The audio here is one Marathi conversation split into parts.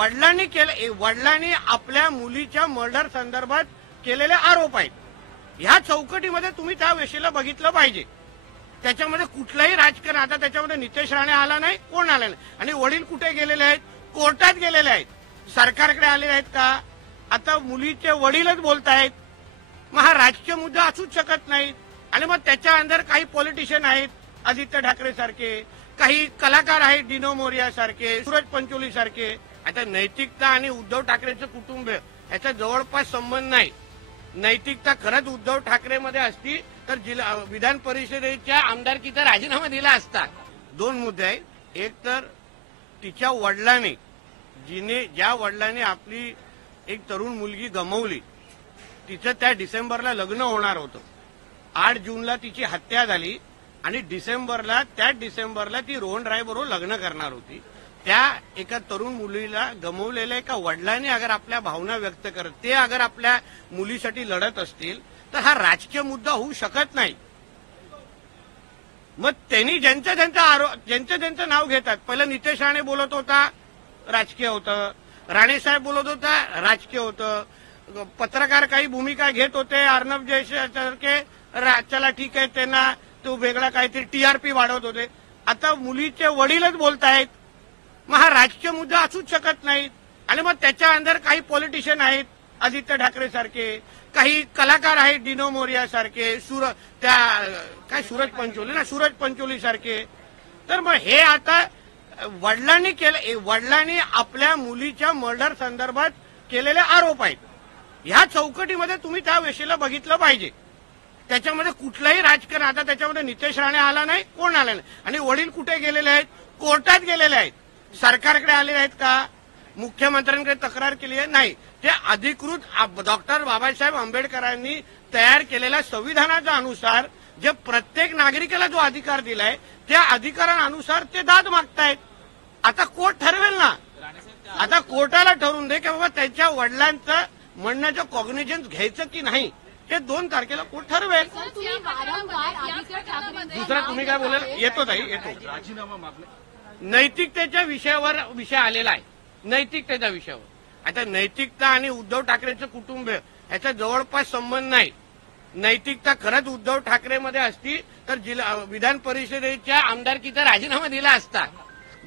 वडिलांनी आपल्या मुलीच्या मर्डर संदर्भात केलेले आरोप आहेत. ह्या चौकटीमध्ये तुम्ही त्या विषयाला बघितलं पाहिजे. त्याच्यामध्ये कुठलंही राजकारण, आता त्याच्यामध्ये नितेश राणे आला नाही, कोण आला नाही. आणि वडील कुठे गेलेले आहेत? कोर्टात गेलेले आहेत. सरकारकडे आलेले आहेत का? आता मुलीचे वडीलच बोलतायत. मग हा राजकीय मुद्दा असूच शकत नाही. आणि मग त्याच्या अंदर काही पॉलिटिशियन आहेत, आदित्य ठाकरे सारखे, काही कलाकार आहेत, डिनो मोरिया सारखे, सूरज पंचोली सारखे. आता नैतिकता आणि उद्धव ठाकरेचं कुटुंब याचा जवळपास संबंध नाही. नैतिकता खरंच उद्धव ठाकरेमध्ये असती तर विधान परिषदेच्या आमदारकीचा राजीनामा दिला असता. दोन मुद्दे आहेत. एक तर तिच्या वडिलांनी, ज्या वडिलांनी आपली एक तरुण मुलगी गमावली, तिचं त्या डिसेंबरला लग्न होणार होतं. 8 जूनला तिची हत्या झाली आणि त्याच डिसेंबरला ती रोहन राय बरोबर लग्न करणार होती. त्या एका तरुण मुलीला गमावलेल्या एका वडिलांनी अगर आपल्या भावना व्यक्त करत, ते अगर आपल्या मुलीसाठी लढत असतील तर हा राजकीय मुद्दा होऊ शकत नाही. मग त्यांनी ज्यांचं नाव घेतात. पहिलं नितेश राणे बोलत होता, राजकीय होतं. राणेसाहेब बोलत होता, राजकीय होतं. पत्रकार काही भूमिका घेत होते, अर्णब जयसारखे, चला ठीक आहे, त्यांना तो वेगळा काहीतरी टीआरपी वाढवत होते. आता मुलीचे वडीलच बोलतायत. मग हा राजकीय मुद्दा असूच शकत नाही. आणि मग त्याच्या अंदर काही पॉलिटिशियन आहेत, आदित्य ठाकरे सारखे, काही कलाकार आहेत, डिनो मोरिया सारखे, सूरज पंचोली सारखे. तर मग हे आता वडिलांनी आपल्या मुलीच्या मर्डर संदर्भात केलेले आरोप आहेत. ह्या चौकटीमध्ये तुम्ही त्या विषयाला बघितलं पाहिजे. त्याच्यामध्ये कुठलंही राजकारण, आता त्याच्यामध्ये नितेश राणे आला नाही, कोण आला नाही. आणि वडील कुठे गेलेले आहेत? कोर्टात गेलेले आहेत. सरकारकडे आलेले आहेत का? मुख्यमंत्र्यांकडे तक्रार केली आहे? नाही. ते अधिकृत डॉक्टर बाबासाहेब आंबेडकरांनी तयार केलेल्या संविधानाच्या अनुसार जे प्रत्येक नागरिकाला जो अधिकार दिलाय, त्या अधिकारानुसार ते दाद मागतायत. आता कोर्ट ठरवेल ना. आता कोर्टाला ठरवून दे की बाबा त्यांच्या वडिलांचं म्हणण्याचं कॉग्निजन्स घ्यायचं की नाही, हे 2 तारखेला कोर्ट ठरवेल. दुसरा तुम्ही काय बोलाल? येतो राजीनामा मागणे नैतिकतेच्या विषय आलेला आहे. नैतिकतेच्या विषयावर. आता नैतिकता आणि उद्धव ठाकरेचं कुटुंब याचा जवळपास संबंध नाही. नैतिकता खरंच उद्धव ठाकरेमध्ये असती तर विधान परिषदेच्या आमदारकीचा राजीनामा दिला असता.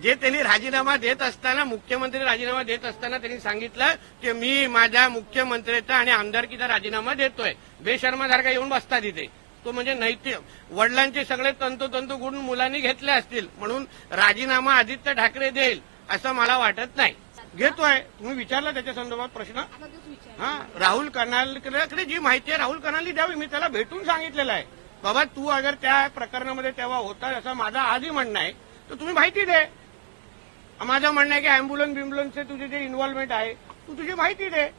जे त्यांनी राजीनामा देत असताना, मुख्यमंत्री राजीनामा देत असताना त्यांनी सांगितलं की मी माझ्या मुख्यमंत्र्याचा आणि आमदारकीचा राजीनामा देतोय. बेशर्मासारखा येऊन बसतात इथे. तो म्हणजे नैतिक. वडिलांचे सगळे तंतोतंत गुण मुलांनी घेतले असतील म्हणून राजीनामा आदित्य ठाकरे देईल असं मला वाटत नाही. घेतोय. तुम्ही विचारला त्याच्या संदर्भात प्रश्न? राहुल कर्नालकडे जी माहिती आहे राहुल कर्नालनी द्यावी. मी त्याला भेटून सांगितलेलं आहे, बाबा तू अगर त्या प्रकरणामध्ये तेव्हा होता असं माझं आधी म्हणणं आहे तर तुम्ही माहिती दे. माझं म्हणणं आहे की अँब्युलन्सचे तुझे जे इन्व्हॉल्वमेंट आहे तू तुझी माहिती दे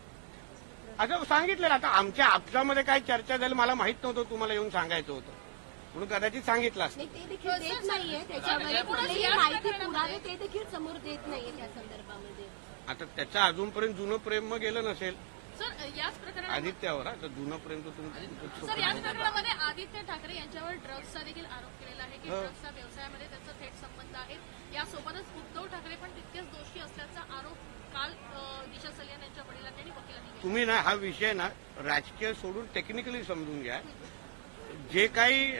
असं सांगितलेलं. आता आमच्या आपसामध्ये काय चर्चा झाली मला माहित नव्हतं, तुम्हाला येऊन सांगायचं होतं म्हणून कदाचित सांगितलं असतं. ते देखील देत नाहीये त्याच्यामध्ये कुठलीही माहिती पुरावे ते देखील समोर देत नाहीये त्या संदर्भामध्ये. आता त्याचं अजूनपर्यंत जुनं प्रेम मग गेलं नसेल याच प्रकरणात आदित्यावर. आता जुनं प्रेम तर सर याच प्रकरणामध्ये आदित्य ठाकरे यांच्यावर ड्रग्सचा देखील आरोप केलेला आहे की ड्रग्सच्या व्यवसायामध्ये त्यांचा थेट संबंध आहे. यासोबतच उद्धव ठाकरे पण तितकेच दोषी असल्याचा आरोप काल दिशा सलियान यांच्या वडिलांनी आणि वकिलांनी. तुम्ही ना हा विषय ना राजकीय सोडून टेक्निकली समजून घ्या. जे काही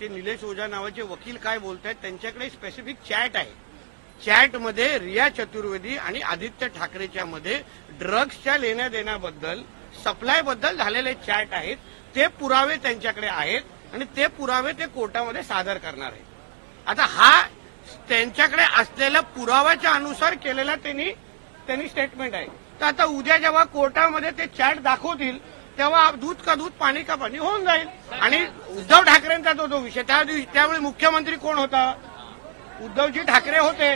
ते निलेश ओझा नावाचे वकील काय बोलतायत त्यांच्याकडे स्पेसिफिक चॅट आहे. चॅटमध्ये रिया चतुर्वेदी आणि आदित्य ठाकरेच्या मध्ये ड्रग्सच्या लेण्या देण्याबद्दल, सप्लायबद्दल झालेले चॅट आहेत. ते पुरावे त्यांच्याकडे आहेत आणि ते पुरावे ते कोर्टामध्ये सादर करणार आहेत. आता हा त्यांच्याकडे असलेल्या पुराव्याच्या अनुसार केलेला त्यांनी स्टेटमेंट आहे. तर आता उद्या जेव्हा कोर्टामध्ये ते चॅट दाखवतील तेव्हा दूध का दूध पाणी का पाणी होऊन जाईल. आणि उद्धव ठाकरेंचा जो विषय त्यावेळी मुख्यमंत्री कोण होता? उद्धवजी ठाकरे होते.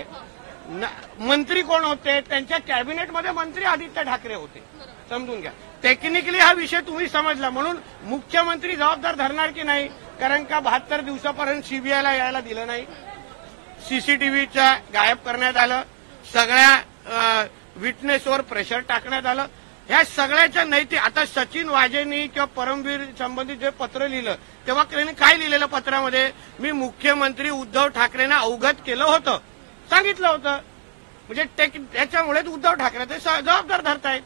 मंत्री कोण होते? त्यांच्या कॅबिनेटमध्ये मंत्री आदित्य ठाकरे होते. समजून घ्या. टेक्निकली हा विषय तुम्ही समजला म्हणून मुख्यमंत्री जबाबदार धरणार की नाही? कारण का 72 दिवसापर्यंत सीबीआयला यायला दिलं नाही, सीसीटीव्हीच्या गायब करण्यात आलं, सगळ्या विटनेसवर प्रेशर टाकण्यात आलं. ह्या सगळ्याच्या नैतिक. आता सचिन वाजेंनी किंवा परमवीर संबंधित जे पत्र लिहिलं तेव्हा त्यांनी काय लिहिलेलं पत्रामध्ये? मी मुख्यमंत्री उद्धव ठाकरेंना अवगत केलं होतं, सांगितलं होतं. म्हणजे त्याच्यामुळे उद्धव ठाकरे ते जबाबदार धरतायत.